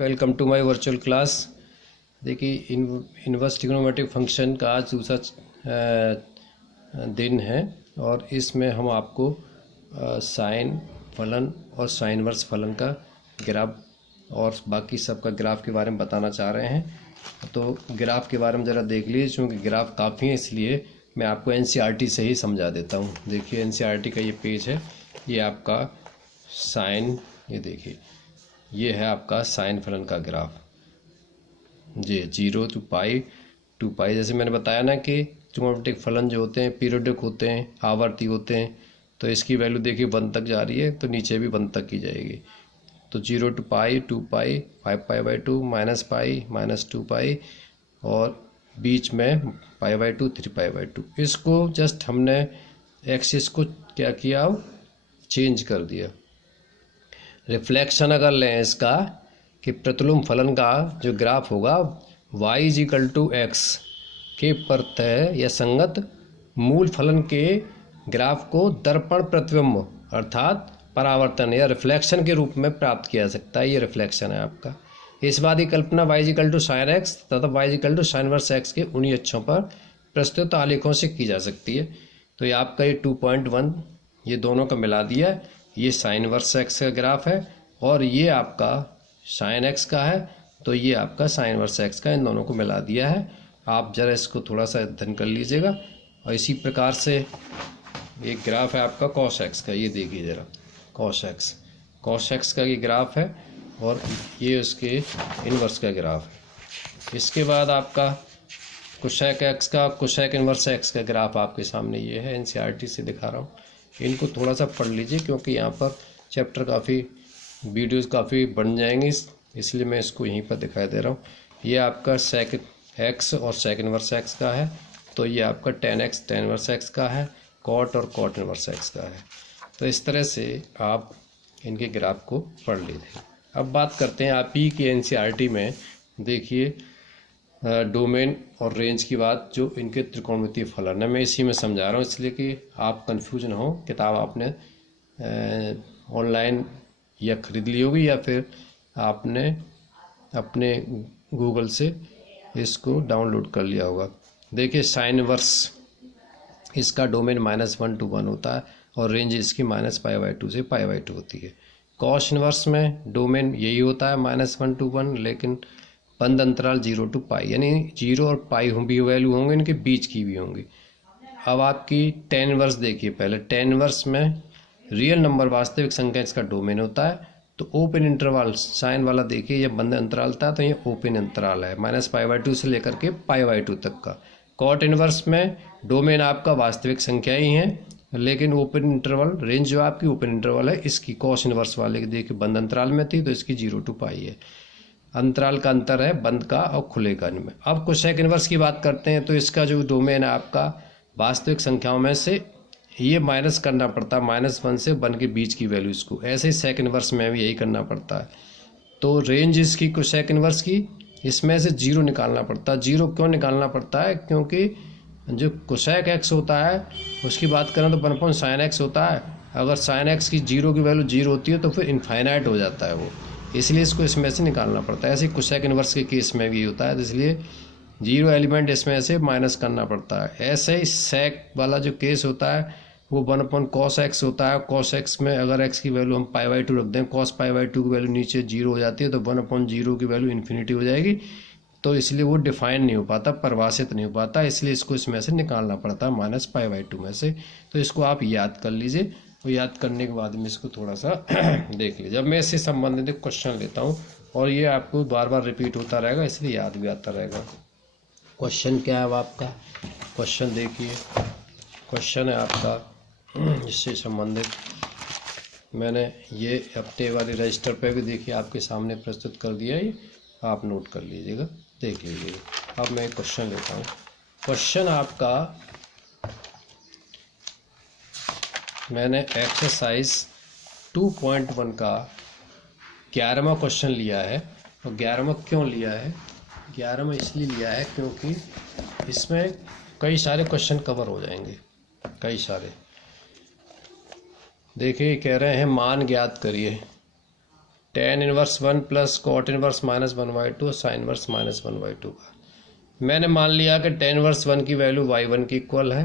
Welcome to my virtual class. देखिए inverse trigonometric function का आज दूसरा दिन है और इसमें हम आपको साइन फलन और साइन इनवर्स फलन का ग्राफ और बाकी सब का ग्राफ के बारे में बताना चाह रहे हैं। तो ग्राफ के बारे में ज़रा देख लीजिए, चूँकि ग्राफ काफ़ी है इसलिए मैं आपको एनसीईआरटी से ही समझा देता हूँ। देखिए एनसीईआरटी का ये पेज है, ये आपका साइन, ये देखिए ये है आपका साइन फलन का ग्राफ जी 0 to पाई। जैसे मैंने बताया ना कि ट्रिग्नोमेट्रिक फलन जो होते हैं पीरियोडिक होते हैं, आवर्ती होते हैं। तो इसकी वैल्यू देखिए 1 तक जा रही है तो नीचे भी 1 तक की जाएगी। तो 0 to पाई 2 पाई 5π/2 -π -2π और बीच में π/2 3π/2। इसको जस्ट हमने एक्सिस को क्या किया, चेंज कर दिया। रिफ्लेक्शन अगर लें इसका कि प्रतिलोम फलन का जो ग्राफ होगा y = x के प्रत्यय या संगत मूल फलन के ग्राफ को दर्पण प्रतिबिंब अर्थात परावर्तन या रिफ्लेक्शन के रूप में प्राप्त किया जा सकता है। ये रिफ्लेक्शन है आपका। इस बात की कल्पना y = sin x तथा y = sin इनवर्स x के उन्हीं अक्षों पर प्रस्तुत आलेखों से की जा सकती है। तो ये आपका ये 2.1 ये दोनों का मिला दिया, ये साइन इनवर्स x का ग्राफ है और ये आपका साइन x का है। तो ये आपका साइन इनवर्स x का, इन दोनों को मिला दिया है। आप ज़रा इसको थोड़ा सा अध्ययन कर लीजिएगा। और इसी प्रकार से एक ग्राफ है आपका cos x का, ये देखिए ज़रा cos x का ये ग्राफ है और ये उसके इनवर्स का ग्राफ है। इसके बाद आपका कोसेक x का, कोसेक इनवर्स x का ग्राफ आपके सामने ये है, एनसीईआरटी से दिखा रहा हूँ। इनको थोड़ा सा पढ़ लीजिए क्योंकि यहाँ पर चैप्टर काफ़ी, वीडियोस काफ़ी बन जाएंगी, इसलिए मैं इसको यहीं पर दिखाई दे रहा हूँ। ये आपका सेक x और सेक इनवर्स x का है। तो ये आपका tan x tan inverse x का है, कॉट और कॉट इनवर्स x का है। तो इस तरह से आप इनके ग्राफ को पढ़ लीजिए। अब बात करते हैं आप ही की एनसीईआरटी में। देखिए डोमेन और रेंज की बात, जो इनके त्रिकोणमितीय फलन है, मैं इसी में समझा रहा हूँ इसलिए कि आप कंफ्यूजन हो। किताब आपने ऑनलाइन या ख़रीद ली होगी या फिर आपने अपने गूगल से इसको डाउनलोड कर लिया होगा। देखिए साइन इनवर्स इसका डोमेन -1 to 1 होता है और रेंज इसकी -π/2 से π/2 होती है। कॉस इनवर्स में डोमेन यही होता है -1 to 1, लेकिन बंद अंतराल 0 to पाई, यानी 0 और पाई भी वैल्यू होंगे, इनके बीच की भी होंगी। अब आपकी टेन इनवर्स देखिए। पहले टेन इनवर्स में रियल नंबर वास्तविक संख्या इसका डोमेन होता है। तो ओपन इंटरवल साइन वाला देखिए, ये बंद अंतराल था तो ये ओपन अंतराल है, -π/2 से लेकर के π/2 तक का। कॉट इनवर्स में डोमेन आपका वास्तविक संख्या ही है, लेकिन ओपन इंटरवल रेंज जो आपकी ओपन इंटरवल है इसकी कॉस इनवर्स वाले की देखिए बंद अंतराल में थी तो इसकी 0 to पाई है। अंतराल का अंतर है बंद का और खुले का इनमें। अब कोसेक इनवर्स की बात करते हैं तो इसका जो डोमेन है आपका वास्तविक संख्याओं में से ये माइनस करना पड़ता है, -1 से 1 के बीच की वैल्यू इसको। ऐसे ही सेक इनवर्स में भी यही करना पड़ता है। तो रेंज इसकी कोसेक इनवर्स की, इसमें से 0 निकालना पड़ता है। 0 क्यों निकालना पड़ता है? क्योंकि जो कोसेक x होता है उसकी बात करें तो 1/sin x होता है। अगर sin x की 0 की वैल्यू 0 होती है तो फिर इनफाइनाइट हो जाता है वो, इसलिए इसको इसमें से निकालना पड़ता है। ऐसे ही कोसेक इनवर्स के केस में भी होता है, तो इसलिए 0 एलिमेंट इसमें से माइनस करना पड़ता है। ऐसे ही सेक वाला जो केस होता है वो 1/cos x होता है। cos x में अगर x की वैल्यू हम π/2 रख दें, cos π/2 की वैल्यू नीचे 0 हो जाती है तो 1/0 की वैल्यू इन्फिनिटी हो जाएगी। तो इसलिए वो डिफाइन नहीं हो पाता, परिभाषित नहीं हो पाता, इसलिए इसको इसमें से निकालना पड़ता है -π/2 में से। तो इसको आप याद कर लीजिए और याद करने के बाद में इसको थोड़ा सा देख लीजिए। अब मैं इससे संबंधित क्वेश्चन लेता हूँ और ये आपको बार बार रिपीट होता रहेगा, इसलिए याद भी आता रहेगा। क्वेश्चन क्या है आपका? क्वेश्चन देखिए, क्वेश्चन है आपका इससे संबंधित, मैंने ये अपने वाले रजिस्टर पे भी देखिए आपके सामने प्रस्तुत कर दिया है, आप नोट कर लीजिएगा, देख लीजिएगा। अब मैं एक क्वेश्चन लेता हूँ। क्वेश्चन आपका मैंने एक्सरसाइज 2.1 का 11वां क्वेश्चन लिया है। और 11वां क्यों लिया है? 11वां इसलिए लिया है क्योंकि इसमें कई सारे क्वेश्चन कवर हो जाएंगे, कई सारे। देखिए कह रहे हैं मान ज्ञात करिए। Tan inverse 1 plus cot inverse -1/2 और साइन इनवर्स -1/2 का। मैंने मान लिया कि टेन इनवर्स 1 की वैल्यू y1 की इक्वल है,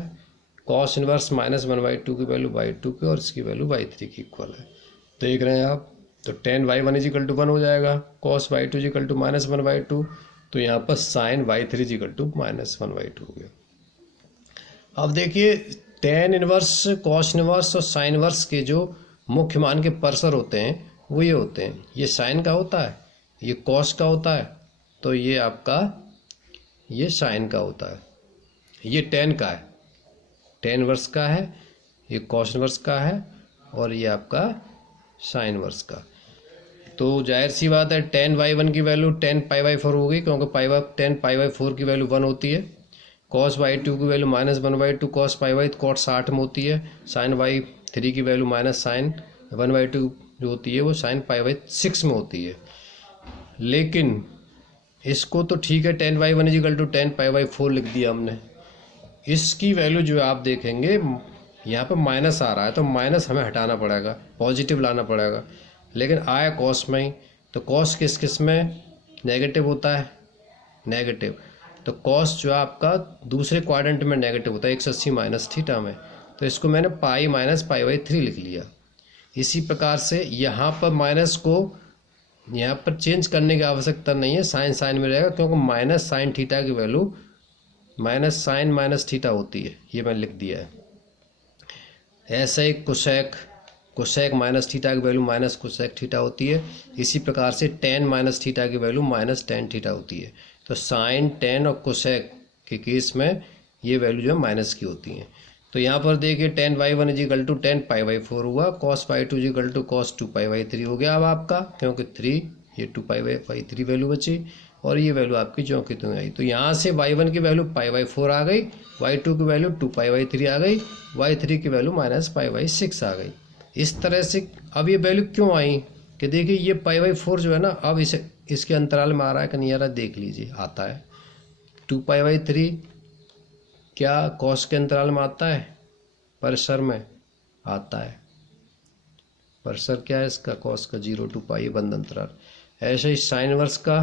कॉस इनवर्स -1/2 की वैल्यू y2 की और इसकी वैल्यू y3 की इक्वल है। देख रहे हैं आप, तो टेन y1 = 1 हो जाएगा, कॉस y2 = -1/2, तो यहाँ पर साइन y3 = -1/2 हो गया। अब देखिए टेन इनवर्स, कॉस इनवर्स और साइन इनवर्स के जो मुख्य मान के परसर होते हैं वो ये होते हैं, ये साइन का होता है, ये कॉस का होता है, तो ये आपका ये साइन का होता है, ये टेन का है, टेन इनवर्स का है, ये कॉस इनवर्स का है और ये आपका साइन इनवर्स का। तो जाहिर सी बात है टेन y1 की वैल्यू 10π/4 होगी, क्योंकि 10π/4 की वैल्यू 1 होती है। कॉस y2 की वैल्यू -1/2 कॉस π/, कॉट 60 में होती है। साइन y3 की वैल्यू माइनस साइन 1/2 जो होती है वो साइन π/6 में होती है। लेकिन इसको तो ठीक है 10y1 = 10π/4 लिख दिया हमने। इसकी वैल्यू जो आप देखेंगे यहाँ पे माइनस आ रहा है, तो माइनस हमें हटाना पड़ेगा, पॉजिटिव लाना पड़ेगा। लेकिन आया कॉस में ही, तो कॉस किस किस में नेगेटिव होता है, नेगेटिव। तो कॉस जो है आपका दूसरे क्वाड्रेंट में नेगेटिव होता है 180 - थीटा में, तो इसको मैंने पाई -π/3 लिख लिया। इसी प्रकार से यहाँ पर माइनस को यहाँ पर चेंज करने की आवश्यकता नहीं है, साइन साइन में रहेगा, क्योंकि माइनस साइन थीटा की value minus sine minus theta होती है, ये मैंने लिख दिया है। ऐसे ही कोसेक, कोसेक माइनस थीटा की वैल्यू माइनस कोसेक थीटा होती है। इसी प्रकार से टेन माइनस थीटा की वैल्यू माइनस टेन थीटा होती है। तो साइन, टेन और कोसेक के केस में ये वैल्यू जो है माइनस की होती हैं। तो यहाँ पर देखिए टेन y1 = 10π/4 हुआ, कॉस y2 = cos 2π/3 हो गया अब आपका, क्योंकि 3 ये 2π/3 वैल्यू बची और ये वैल्यू आपकी जो कि तो आई। तो यहाँ से y1 की वैल्यू π/4 आ गई, y2 की वैल्यू 2π/3 आ गई, y3 की वैल्यू -π/6 आ गई। इस तरह से अब ये वैल्यू क्यों आई कि देखिए ये π/4 जो है ना, अब इसे इसके अंतराल में आ रहा है कि नहीं आ रहा, देख लीजिए आता है 2π/3 क्या कॉस के अंतराल में आता है, परसर में आता है। परसर क्या है इसका, कॉस का 0 to π बंद अंतराल। ऐसे ही साइन इनवर्स का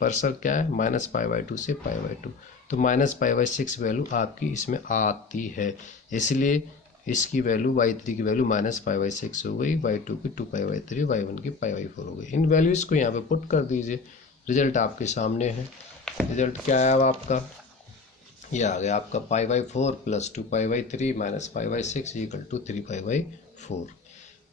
परसर क्या है, -π/2 से π/2, तो -π/6 वैल्यू आपकी इसमें आती है। इसलिए इसकी वैल्यू y3 की वैल्यू -π/6 हो गई, y2 की 2π/3, y1 की π/4 हो गई। इन वैल्यूज़ को यहाँ पे पुट कर दीजिए, रिजल्ट आपके सामने है। रिजल्ट क्या है अब आपका, ये आ गया आपका π/4 + 2π/3 - π/6 = 3π/4।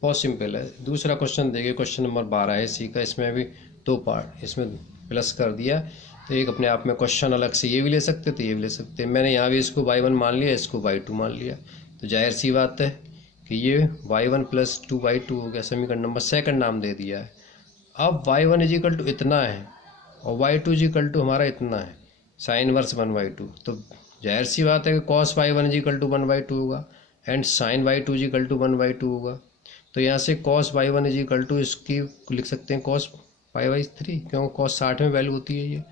बहुत सिंपल है। दूसरा क्वेश्चन देखिए, क्वेश्चन नंबर 12 है इसी का, इसमें भी दो पार्ट इसमें प्लस कर दिया। तो एक अपने आप में क्वेश्चन अलग से ये भी ले सकते थे, ये भी ले सकते हैं। मैंने यहाँ भी इसको y1 मान लिया, इसको y2 मान लिया, तो जाहिर सी बात है कि ये y1 + 2y2 हो गया, समीकरण नंबर सेकंड नाम दे दिया है। अब y1 = इतना है और y2 = हमारा इतना है, साइन इनवर्स 1/2। तो जाहिर सी बात है कि कॉस y1 = 1/2 होगा एंड साइन y2 = 1/2 होगा। तो यहाँ से कॉस y1 = इसकी लिख सकते हैं कॉस π/3, क्योंकि कॉस 60 में वैल्यू होती है ये।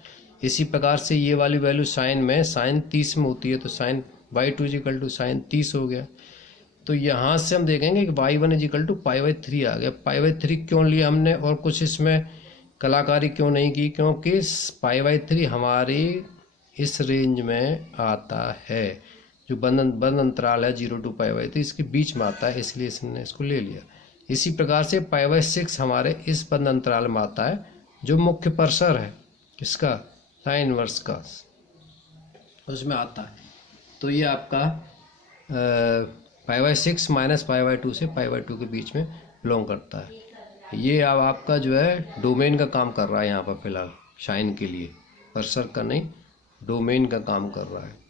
इसी प्रकार से ये वाली वैल्यू साइन में, साइन 30 में होती है, तो साइन y2 = साइन 30 हो गया। तो यहाँ से हम देखेंगे कि y1 = π/3 आ गया। π/3 क्यों लिया हमने और कुछ इसमें कलाकारी क्यों नहीं की, क्योंकि π/3 हमारी इस रेंज में आता है, जो बंद अंतराल है 0 to π/3 इसके बीच में आता है, इसलिए इसने इसको ले लिया। इसी प्रकार से π/6 हमारे इस बंद अंतराल में आता है, जो मुख्य परसर है किसका, साइन इनवर्स का, उसमें आता है। तो ये आपका π/6 - π/2 से π/2 के बीच में बिलोंग करता है। ये अब आपका जो है डोमेन का काम कर रहा है यहाँ पर फिलहाल, साइन के लिए, परसर का नहीं, डोमेन का काम कर रहा है।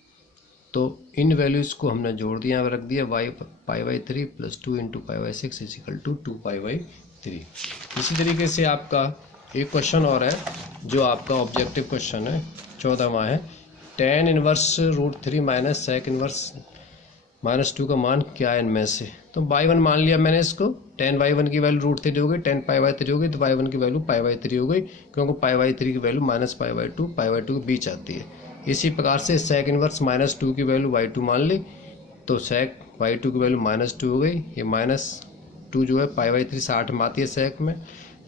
तो इन वैल्यूज़ को हमने जोड़ दिया, रख दिया, π/3 + 2 × π/6 = 2π/3। इसी तरीके से आपका एक क्वेश्चन और है जो आपका ऑब्जेक्टिव क्वेश्चन है, 14वां है। tan इनवर्स √3 - sec इनवर्स -2 का मान क्या है इनमें से। तो y1 मान लिया मैंने इसको, tan y1 की वैल्यू √3 हो गई, tan π/3 हो गई, तो y1 की वैल्यू π/3 हो गई, क्योंकि π/3 की वैल्यू -π/2 π/2 के बीच आती है। इसी प्रकार से sec इनवर्स -2 की वैल्यू y2 मान ली, तो sec y2 की वैल्यू -2 हो गई, ये -2 जो है π/3 60 में आती है सेक में,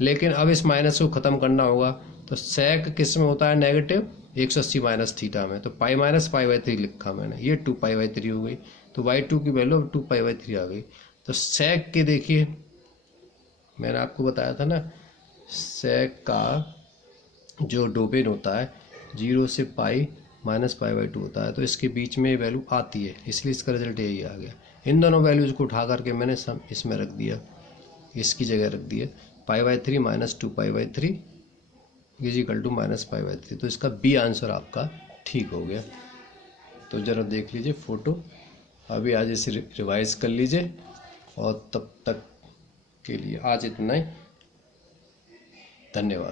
लेकिन अब इस माइनस को ख़त्म करना होगा। तो सेक किस में होता है नेगेटिव 180 माइनस थीटा में, तो पाई माइनस π/3 लिखा मैंने, ये 2π/3 हो गई। तो y2 की वैल्यू अब 2π/3 आ गई। तो सेक के देखिए मैंने आपको बताया था ना, सेक का जो डोमेन होता है 0 से पाई माइनस π/2 होता है, तो इसके बीच में ये वैल्यू आती है, इसलिए इसका रिजल्ट यही आ गया। इन दोनों वैल्यूज को उठा करके मैंने इसमें रख दिया, इसकी जगह रख दिया π/3 minus 2π/3 is equal to minus π/3। तो इसका बी आंसर आपका ठीक हो गया। तो ज़रा देख लीजिए फ़ोटो, अभी आज इसे रिवाइज कर लीजिए, और तब तक के लिए आज इतना ही, धन्यवाद।